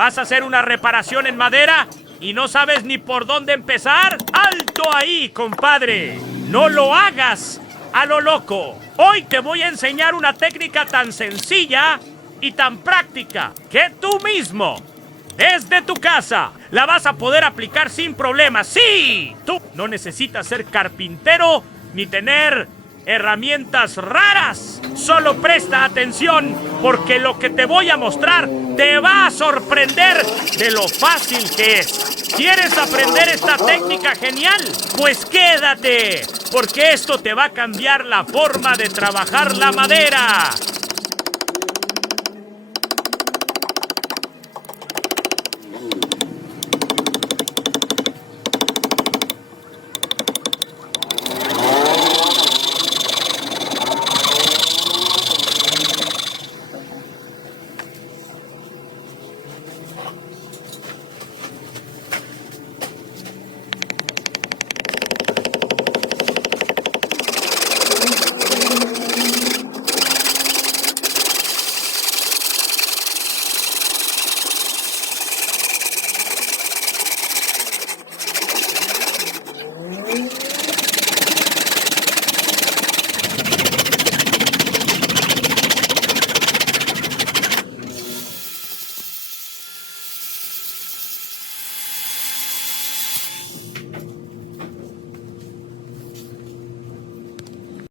¿Vas a hacer una reparación en madera y no sabes ni por dónde empezar? ¡Alto ahí, compadre! ¡No lo hagas a lo loco! Hoy te voy a enseñar una técnica tan sencilla y tan práctica que tú mismo, desde tu casa, la vas a poder aplicar sin problemas. ¡Sí! Tú no necesitas ser carpintero ni tener herramientas raras. Solo presta atención, porque lo que te voy a mostrar te va a sorprender de lo fácil que es. ¿Quieres aprender esta técnica genial? Pues quédate, porque esto te va a cambiar la forma de trabajar la madera.